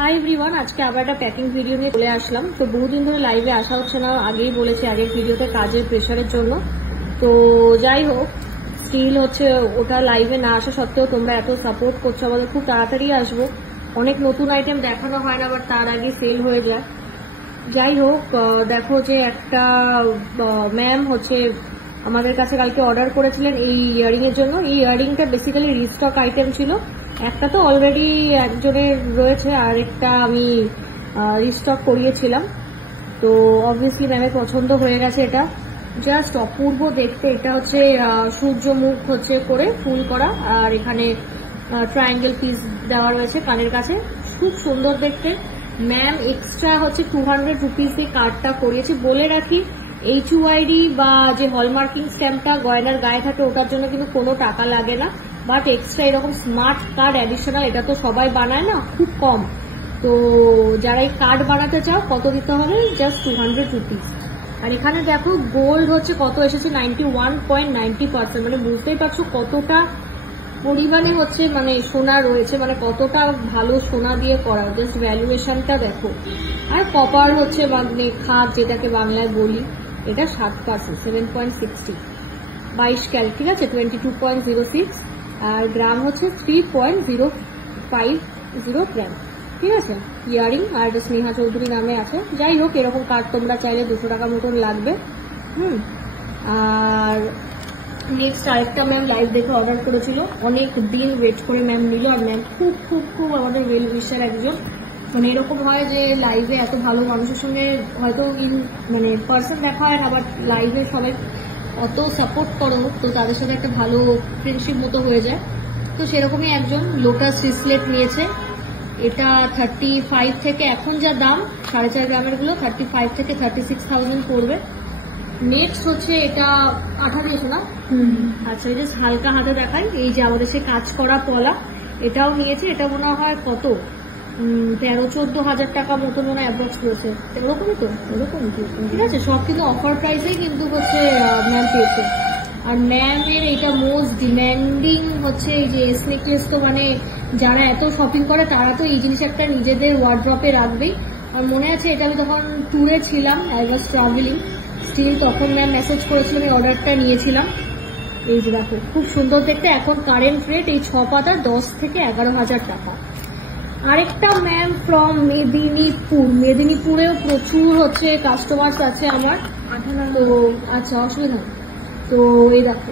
Hi everyone, আজকে আবার একটা প্যাকিং ভিডিও নিয়ে চলে আসলাম। তো বহুদিন ধরে লাইভে আসা হচ্ছে না, আগেই বলেছি আগের ভিডিওতে কাজের প্রেশারের জন্য। তো যাই হোক, স্টিল হচ্ছে ওটা লাইভে না আসা সত্ত্বেও তোমরা এত সাপোর্ট করছো আমাদের, খুব তাড়াতাড়ি আসবো। অনেক নতুন আইটেম দেখানো হয় না, আবার তার আগে সেল হয়ে যায়। যাই হোক, দেখো যে একটা ম্যাম হচ্ছে আমাদের কাছে কালকে অর্ডার করেছিলেন এই ইয়ারিং এর জন্য। এই ইয়ারিংটা বেসিক্যালি রিস্টক আইটেম ছিল। একটা তো অলরেডি একজনের রয়েছে, আর একটা আমি রিস্টক করিয়েছিলাম। তো অবভিয়াসলি ম্যামের পছন্দ হয়ে গেছে। এটা জাস্ট অপূর্ব দেখতে। এটা হচ্ছে সূর্যমুখ হচ্ছে করে ফুল করা, আর এখানে ট্রায়াঙ্গেল পিস দেওয়া রয়েছে কানের কাছে, খুব সুন্দর দেখতে। ম্যাম এক্সট্রা হচ্ছে 200 রুপিসে কার্ডটা করিয়েছে। বলে রাখি, HUID বা যে হলমার্কিং স্ট্যাম্পটা গয়নার গায়ে থাকে ওটার জন্য কিন্তু কোনো টাকা লাগে না, বাট এক্সট্রা এরকম স্মার্ট কার্ড অ্যাডিশনাল এটা তো সবাই বানায় না, খুব কম। তো যারা এই কার্ড বানাতে চাও কত দিতে হবে? Just 200 rupees. আর এখানে দেখো গোল্ড হচ্ছে কত এসেছে, 91.90%। মানে বুঝতেই পারছো কতটা পরিমাণে হচ্ছে মানে সোনা রয়েছে, মানে কতটা ভালো সোনা দিয়ে করা। জাস্ট ভ্যালুয়েশনটা দেখো। আর কপার হচ্ছে মানে খাদ যেটাকে বাংলায় বলি, এটা 7%, 7.60, 22 ক্যারেট, ঠিক আছে, 22.06। আর গ্রাম হচ্ছে 3.050 গ্রাম, ঠিক আছে। ইয়ারিং, আর এটা স্নেহা চৌধুরী নামে আছে। যাই হোক, এরকম কার্ড তোমরা চাইলে 200 টাকা মতন লাগবে। আর নেক্সট আরেকটা ম্যাম লাইভ দেখে অর্ডার করেছিল, অনেক দিন ওয়েট করে ম্যাম নিল। আর ম্যাম খুব খুব খুব আমাদের ওয়েল উইশার একজন। মানে এরকম হয় যে লাইভে এত ভালো মানুষের সঙ্গে হয়তো মানে পার্সন দেখা হয় না, বাট লাইভে সবাই অত সাপোর্ট করো, তো তাদের সাথে একটা ভালো ফ্রেন্ডশিপ মতো হয়ে যায়। তো সেরকমই একজন লোটাস রিসলেট নিয়েছে। এটা 35 থেকে, এখন যা দাম 4.5 গ্রামের গুলো 35 থেকে 36,000 পড়বে। নেক্সট হচ্ছে এটা আঠা দিয়েছো না? আচ্ছা, এই যে হালকা হাতে দেখাই, এই যে আমাদের সে কাজ করা পলা, এটাও নিয়েছে। এটা মনে হয় কত 13-14 হাজার টাকা মতো মনে হয় অ্যাপ্রক্স করেছে, এরকমই তো, এরকমই ঠিক আছে। সব কিন্তু অফার প্রাইসেই কিন্তু হচ্ছে ম্যাম পেয়েছে। আর ম্যামের এটা মোস্ট ডিম্যান্ডিং হচ্ছে এই যে এস নেকলেস। তো মানে যারা এত শপিং করে তারা তো এই জিনিস একটা নিজেদের ওয়ার্ড্রপে রাখবেই। আর মনে আছে এটা আমি তখন ট্যুরে ছিলাম, আই ওয়াজ ট্রাভেলিং স্টিল, তখন ম্যাম মেসেজ করেছিলাম, এই অর্ডারটা নিয়েছিলাম। এই যে দেখো, খুব সুন্দর দেখতে। এখন কারেন্ট রেট এই 6 পাতা 10 থেকে 11 হাজার টাকা। আরেকটা ম্যাম ফ্রম মেদিনীপুর, মেদিনীপুরেও প্রচুর হচ্ছে কাস্টমার্স আছে আমার। তো আচ্ছা, অসুবিধা নেই। তো এই দেখো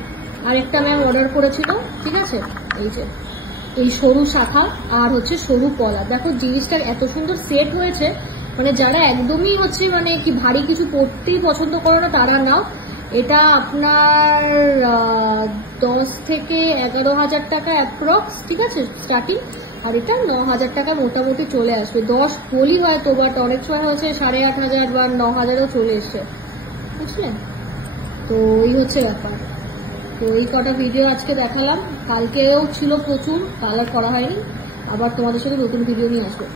আরেকটা ম্যাম অর্ডার করেছিল, ঠিক আছে। এই যে এই সরু শাখা আর হচ্ছে সরু পলা, দেখো জিনিসটা এত সুন্দর সেট হয়েছে। মানে যারা একদমই হচ্ছে মানে কি ভারী কিছু পরতেই পছন্দ করো না তারা নাও। এটা আপনার 10 থেকে 11 হাজার টাকা অ্যাপ্রক্স, ঠিক আছে, স্টার্টিং। আর এটা 9 হাজার টাকা মোটামুটি চলে আসবে। 10 বলি হয়তো, বাট অনেক সময় হচ্ছে 8,500 বা 9,000ও চলে এসছে, বুঝলেন। তো এই হচ্ছে ব্যাপার। তো এই কটা ভিডিও আজকে দেখালাম, কালকেও ছিল প্রচুর, কালার করা হয়নি। আবার তোমাদের সাথে নতুন ভিডিও নিয়ে আসবো।